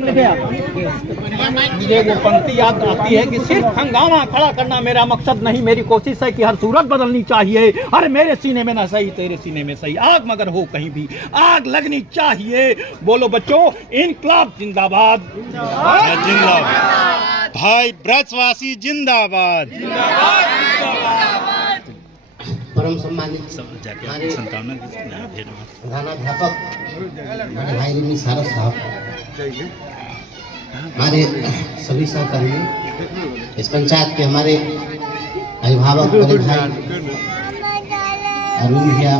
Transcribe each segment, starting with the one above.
मुझे वो पंक्ति याद आती है कि सिर्फ हंगामा खड़ा करना मेरा मकसद नहीं, मेरी कोशिश है कि हर सूरत बदलनी चाहिए। अरे मेरे सीने में ना सही तेरे सीने में सही, आग मगर हो कहीं भी आग लगनी चाहिए। बोलो बच्चों, इनकलाब जिंदाबाद जिंदाबाद। भाई ब्रजवासी जिंदाबाद। परम सम्मानित प्रधानाध्यापक भाई रिमी सारस साहब, हमारे सभी सहकर्मी, इस पंचायत के हमारे अभिभावक बड़े भाई अरुण भैया,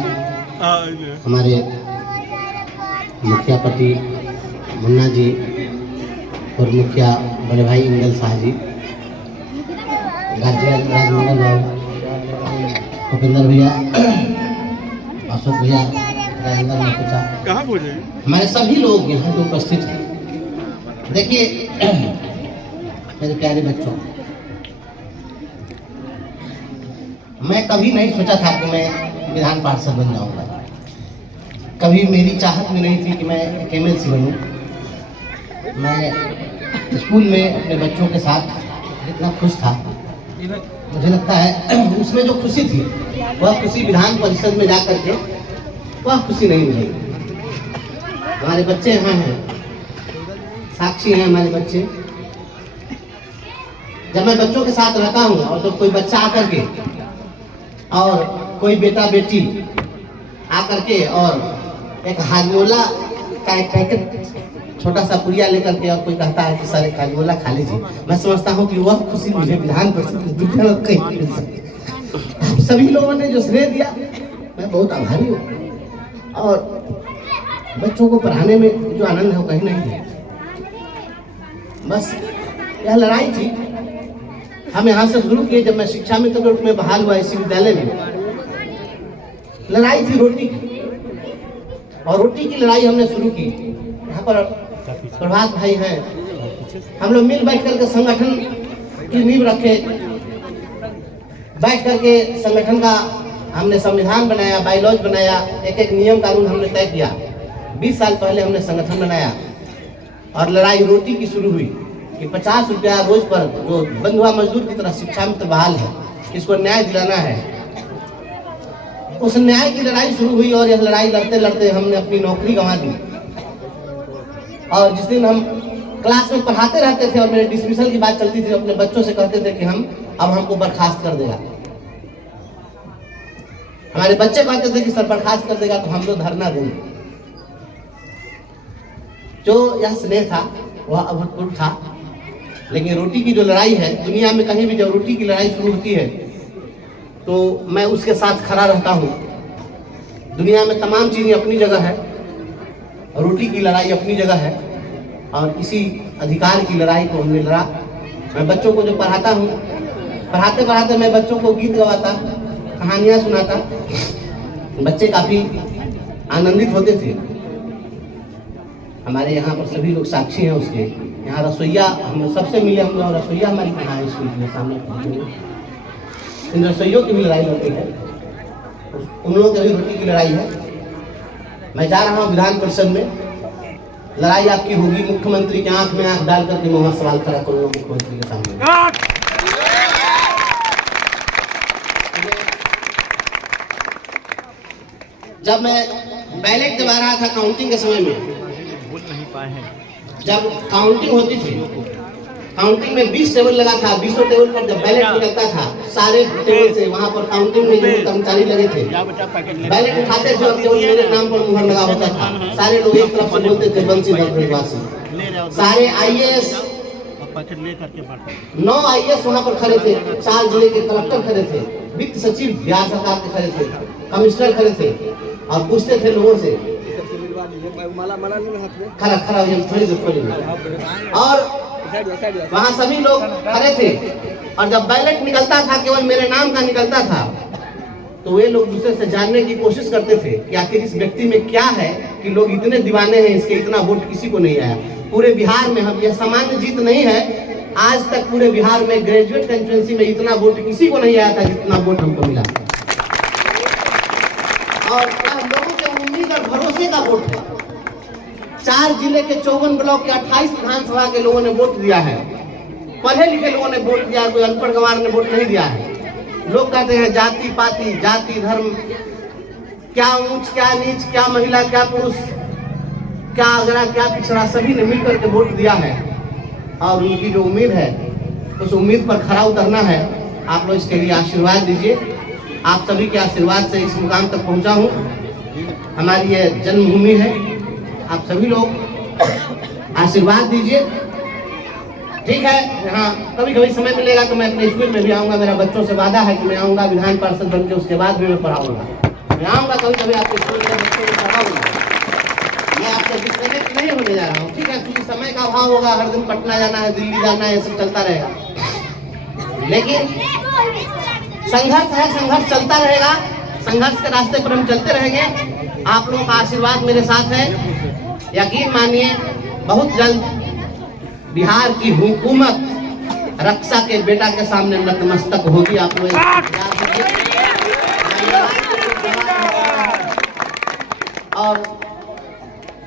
हमारे मुखिया पति मुन्ना जी और मुखिया बड़े भाई इंगल शाह जी, राजमंगल भाई, भूपेंद्र भैया, अशोक भैया, राजेंद्र माकुचा, हमारे सभी लोग यहाँ पे उपस्थित हैं। देखिए मेरे प्यारे बच्चों, मैं कभी नहीं सोचा था कि मैं विधान पार्षद बन जाऊंगा। कभी मेरी चाहत भी नहीं थी कि मैं एक MLC बनूं। मैं स्कूल में अपने बच्चों के साथ इतना खुश था, मुझे लगता है उसमें जो खुशी थी वह खुशी विधान परिषद में जाकर के वह खुशी नहीं मिली। हमारे बच्चे यहाँ हैं, साक्षी हैं हमारे बच्चे। जब मैं बच्चों के साथ रहता हूँ और तो कोई बच्चा आकर के और कोई बेटा बेटी आकर के और एक हाजमोला का एक पैकेट छोटा सा पुड़िया लेकर के और कोई कहता है कि सर एक हाजमोला खा लीजिए, मैं समझता हूँ कि वह खुशी मुझे विधान परिषद की दुनिया में कहीं मिल सके। आप सभी लोगों ने जो श्रेय दिया, मैं बहुत आभारी हूँ। और बच्चों को पढ़ाने में जो आनंद है वो कहीं नहीं है। बस यह लड़ाई थी, हम यहाँ से शुरू किए। जब मैं शिक्षा मित्र के रूप में बहाल हुआ इसी विद्यालय में, लड़ाई थी रोटी की, और रोटी की लड़ाई हमने शुरू की। यहाँ पर प्रभात भाई हैं, हम लोग मिल बैठ करके संगठन की नींव रखे, बैठ करके संगठन का हमने संविधान बनाया, बायलॉज बनाया, एक एक नियम कानून हमने तय किया। 20 साल पहले हमने संगठन बनाया और लड़ाई रोटी की शुरू हुई कि 50 रुपया रोज पर जो बंधुआ मजदूर की तरह शिक्षा मित्र बहाल है, इसको न्याय दिलाना है। उस न्याय की लड़ाई शुरू हुई और यह लड़ाई लड़ते लड़ते हमने अपनी नौकरी गंवा दी। और जिस दिन हम क्लास में पढ़ाते रहते थे और मेरे डिसमिसल की बात चलती थी, अपने बच्चों से कहते थे कि अब हमको बर्खास्त कर देगा। हमारे बच्चे कहते थे कि सर बर्खास्त कर देगा तो हम लोग धरना देंगे। जो यह स्नेह था वह अभूतपूर्व था। लेकिन रोटी की जो लड़ाई है, दुनिया में कहीं भी जब रोटी की लड़ाई शुरू होती है तो मैं उसके साथ खड़ा रहता हूँ। दुनिया में तमाम चीजें अपनी जगह है, रोटी की लड़ाई अपनी जगह है, और इसी अधिकार की लड़ाई को हमने लड़ा। मैं बच्चों को जो पढ़ाता हूँ, पढ़ाते पढ़ाते मैं बच्चों को गीत गवाता, कहानियाँ सुनाता, बच्चे काफी आनंदित होते थे। हमारे यहाँ पर सभी लोग साक्षी हैं उसके। यहाँ रसोईया हम सबसे मिले, हम लोग रसोईया हमारी कहाँ है स्कूल के सामने, इन रसोइयों की भी लड़ाई होती है, उन लोगों की भी रोटी की लड़ाई है। मैं जा रहा हूँ विधान परिषद में, लड़ाई आपकी होगी मुख्यमंत्री की आंख में आंख डाल करके मैं सवाल खड़ा करूंगा मुख्यमंत्री के सामने। जब मैं बैलेट दबा रहा था काउंटिंग के समय में, जब काउंटिंग होती थी, काउंटिंग में 20 टेबल लगा था, 20 टेबल पर जब बैलेट निकलता था, सारे टेबल से वहां पर काउंटिंग में जो कर्मचारी लगे थे बैलेट उठाते थे और केवल मेरे नाम पर मुहर लगा होता था। सारे लोग एक तरफ से बोलते थे बंसी बंसी। सारे IAS 9 IAS वहाँ पर खड़े थे, 4 जिले के कलेक्टर खड़े थे, वित्त सचिव बिहार सरकार के खड़े थे, कमिश्नर खड़े थे और पूछते थे लोगों से खड़ा और वहाँ सभी लोग खड़े थे। और जब बैलेट निकलता था, केवल मेरे नाम का निकलता था, तो वे लोग दूसरे से जानने की कोशिश करते थे कि आखिर इस व्यक्ति में क्या है कि लोग इतने दीवाने हैं, इसके इतना वोट किसी को नहीं आया। पूरे बिहार में हम, यह सामान्य जीत नहीं है, आज तक पूरे बिहार में ग्रेजुएट कंस्टिट्यूएंसी में इतना वोट किसी को नहीं आया था जितना वोट हमको मिला। और लोगों के उम्मीद और भरोसे का वोट है। 4 जिले के 54 ब्लॉक के 28 विधानसभा के लोगों ने वोट दिया है। पढ़े लिखे लोगों ने वोट दिया, कोई अनपढ़ गंवार ने वोट नहीं दिया है। लोग कहते हैं जाति पाति, जाति धर्म, क्या ऊंच क्या नीच, क्या महिला क्या पुरुष, क्या अगड़ा क्या पिछड़ा, सभी ने मिलकर के वोट दिया है। और उनकी जो उम्मीद है उस उम्मीद पर खरा उतरना है। आप लोग इसके लिए आशीर्वाद दीजिए। आप सभी के आशीर्वाद से इस मुकाम तक पहुंचा हूं। हमारी ये जन्मभूमि है, आप सभी लोग आशीर्वाद दीजिए। ठीक है, हाँ कभी कभी समय मिलेगा तो मैं अपने स्कूल में भी आऊँगा। मेरा बच्चों से वादा है कि मैं आऊँगा विधान पार्षद बन के, उसके बाद भी मैं पढ़ाऊँगा। मैं आऊँगा कभी कभी आपके स्कूल में बच्चों को पढ़ाऊँगा। मैं आपसे डिस्कनेक्ट नहीं होने जा रहा हूँ, ठीक है, क्योंकि समय का अभाव होगा। हर दिन पटना जाना है, दिल्ली जाना है, ये सब चलता रहेगा। लेकिन संघर्ष है, संघर्ष चलता रहेगा। संघर्ष के रास्ते पर हम चलते रहेंगे। आप लोगों का आशीर्वाद मेरे साथ है। यकीन मानिए बहुत जल्द बिहार की हुकूमत रक्षा के बेटा के सामने नतमस्तक होगी। आप लोग और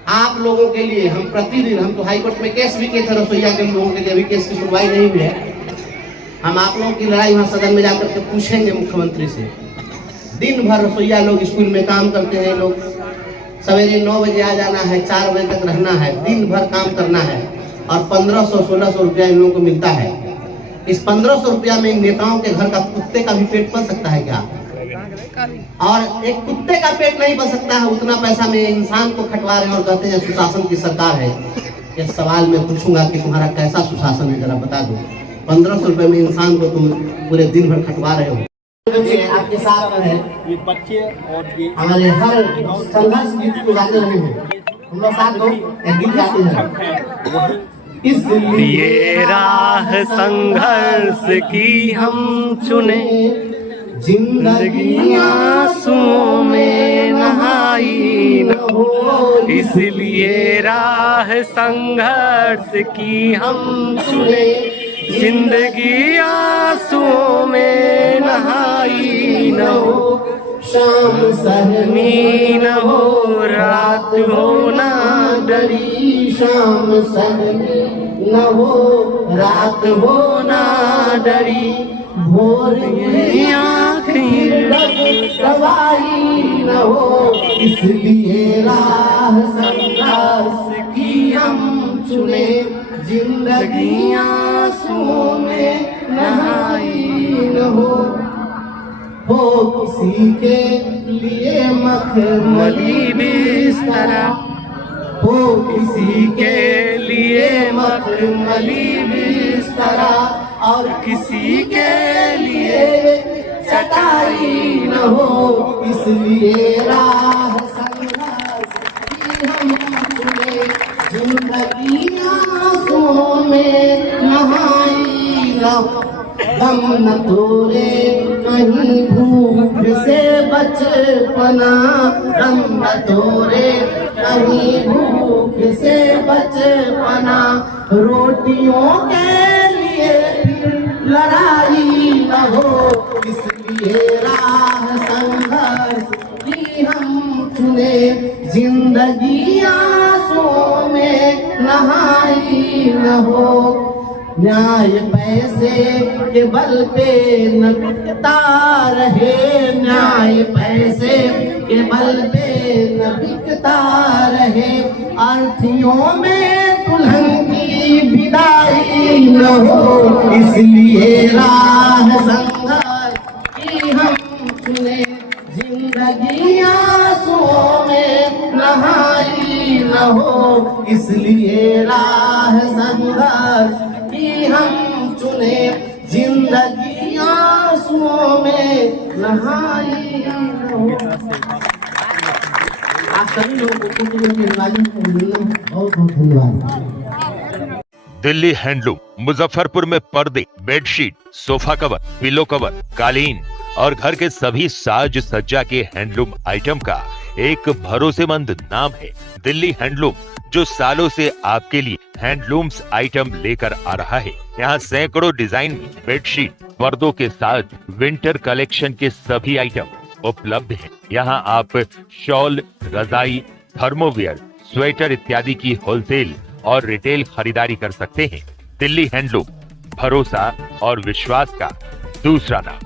आप लोगों के लिए हम प्रतिदिन, हम तो हाईकोर्ट में केस भी किए थे रसोईया के लोगों के लिए, अभी केस की सुनवाई नहीं हुई है। हम आप लोगों की लड़ाई वहाँ सदन में जाकर के पूछेंगे मुख्यमंत्री से। दिन भर रसोईया लोग स्कूल में काम करते हैं, लोग सवेरे 9 बजे आ जाना है, 4 बजे तक रहना है, दिन भर काम करना है और 1500-1600 रुपया इन लोगों को मिलता है। इस 1500 रुपया में इन नेताओं के घर का कुत्ते का भी पेट पल सकता है क्या? और एक कुत्ते का पेट नहीं पल सकता है, उतना पैसा में इंसान को खटवा रहे हैं और कहते हैं सुशासन की सरकार है। ये सवाल मैं पूछूंगा कि तुम्हारा कैसा सुशासन है, जरा बता दो। 1500 रुपए में इंसान को तुम पूरे दिन भर खटवा रहे हो। आपके साथ है ये बच्चे और ये हमारे हर संघर्ष गीत को गाते रहे हैं। हम लोग साथ हो एक गीत गाते हैं। ये राह संघर्ष की हम चुने, जिंदगी आंसुओं में नहाई न हो, इसलिए राह संघर्ष की हम चुने, जिंदगी आंसुओं में नहाई न हो, शाम सहमी न हो रात हो ना डरी, शाम सहमी न हो रात हो ना डरी, भोर की आखिर सवारी न हो, इसलिए राह संघर्ष की हम चुने, जिंदगी आंसुओं में नहाई न हो किसी के लिए मखमली बिस्तरा, हो किसी के लिए मखमली बिस्तरा, और किसी के लिए चटाई न हो, इसलिए राह संघर्ष की हम चुने, जिंदगी आंसुओं में नहाई न हो, दम न तोरे कहीं भूख से बचपना, दम न तोरे कहीं भूख से बचपना, रोटियों के लिए फिर लड़ाई न हो, इसलिए राह संघर्ष की हम चुने, जिंदगी आंसुओं में नहाई न हो, न्याय पैसे के बल पे न बिकता रहे, न्याय पैसे के बल पे न बिकता रहे, अर्थियों में दुल्हन की विदाई न हो, इसलिए राह संघर्ष की हम चुने, जिंदगी आंसुओं में नहाई न हो, इसलिए राह संघर्ष की हम चुने, जिंदगी आंसुओं में नहाई न हो। आप सभी लोगों को बहुत बहुत धन्यवाद। दिल्ली हैंडलूम मुजफ्फरपुर में पर्दे, bedsheet, sofa cover, pillow cover, कालीन और घर के सभी साज सज्जा के हैंडलूम आइटम का एक भरोसेमंद नाम है दिल्ली हैंडलूम, जो सालों से आपके लिए हैंडलूम्स आइटम लेकर आ रहा है। यहाँ सैकड़ों डिजाइन में बेडशीट, पर्दों के साथ विंटर कलेक्शन के सभी आइटम उपलब्ध हैं। यहाँ आप शॉल, रजाई, थर्मोवियर, स्वेटर इत्यादि की होलसेल और रिटेल खरीदारी कर सकते हैं। दिल्ली हैंडलूम, भरोसा और विश्वास का दूसरा नाम।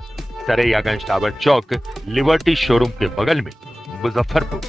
सरैयागंज टावर चौक, लिबर्टी शोरूम के बगल में, मुजफ्फरपुर।